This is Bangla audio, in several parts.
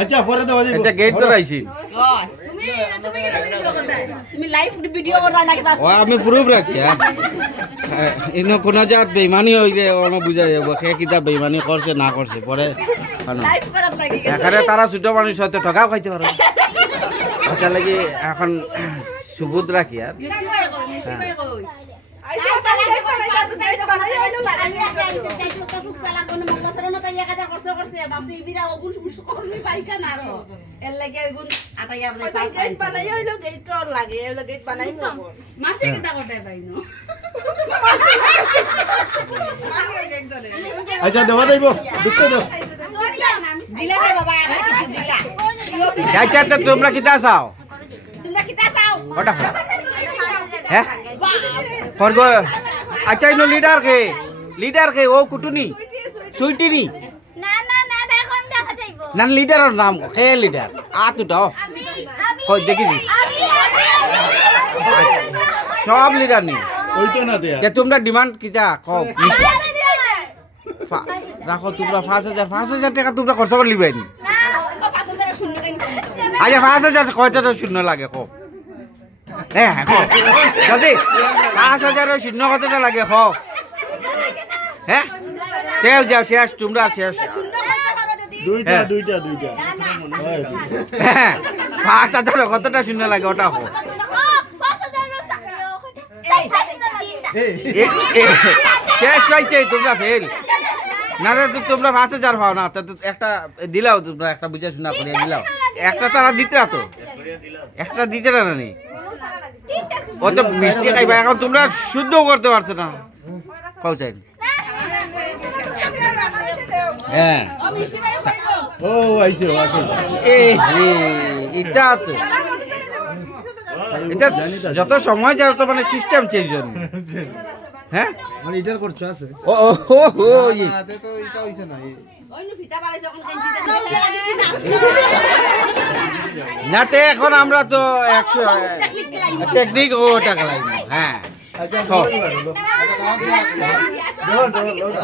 আচ্ছা পরে দেওয়া যাবে এটা গেট তো রাইছি তুমি লাইভ ভিডিও করবা নাকি ও আমি প্রুফ রাখি ইনো কোন জাত বেইমানি হইলে আমার বুঝা যাব কে কিতা বেইমানি করছে না করছে পরে লাইভ করাত লাগি এখানে তারা ছোট মানুষ হয়তো ঠকাও খাইতে পারে ওটা লাগি এখন সুবুদ রাখি আর আচ্ছা দেওয়া যাইব ঢুকতে দাও আচ্ছা তো তোমরা কিতা চাও ওটা হ্যাঁ করব আচ্ছা ইনো লিডার কে ও কুটুনি সুইটিনি না লিডারের নাম কে লিডার তুটাও কই দেখি সব লিডার নি ওইটা না দেয়া কে তোমরা ডিমান্ড কিতা কও রাখো তোমরা 5,000 টাকা তোমরা খরচ করে লিবেন আচ্ছা 5,000 কয়টা শূন্য লাগে কও হ্যাঁ জলদি 5,000 শূন্য কতটা লাগে কও হ্যাঁ তেও যাও শেষ তোমরা শেষ দুইটা 5,000 কতটা শূন্য লাগে ওটা কও শেষ পাইছে তোমরা ফেল না তোমরা 5,000 পাও না তো একটা দিলাও তোমরা একটা বুঝা শোনা করে দিলাও একটা তারা দিতে তো একটা দিতে না নি ও তো মিষ্টি খাইবা এখন তোমরা শুদ্ধ করতে পারছো না কও চাই হ্যাঁ ও আইছে এটা তো এটা যত সময় যায় তো মানে সিস্টেম চেঞ্জ হয় হ্যাঁ মানে এটার খরচ আছে ও আতে তো এটা হইছে না নাতে এখন আমরা তো 100 টেকনিক ও টাকা লাগবে হ্যাঁ আচ্ছা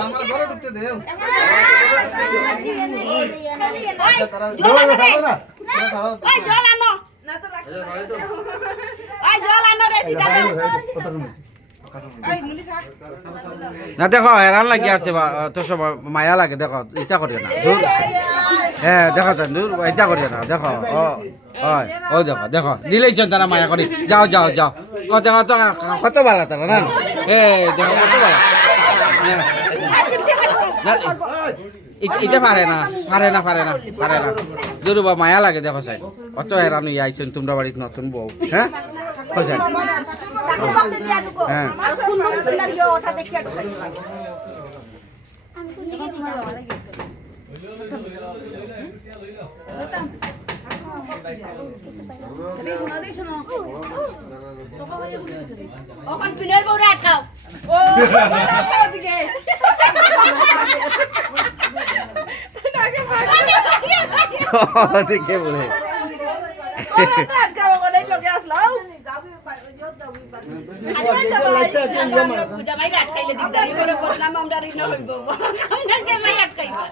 আমার ঘরে ঢুকতে দেও না দেখো হেরান লাগি আসছে তো সব মায়া লাগে দেখো ইটা করি না হ্যাঁ দেখো দূর ইটা করি না দেখো ও দেখো দেখো দিলেইছেন তারা মায়া করি যাও কত কত ভালো তারা না দেখো কত ভালো এটা পারে না জরুবা মায়া লাগে দেখো সাই অত হেরান আইছেন তোমরা বাড়িতে নতুন বউ হ্যাঁ হ্যাঁ দেখে বলে জামাই আটকাইলে দিগদারি করে বদনাম আমরা ঋণ হইব আমরা জামাই আটকাইবা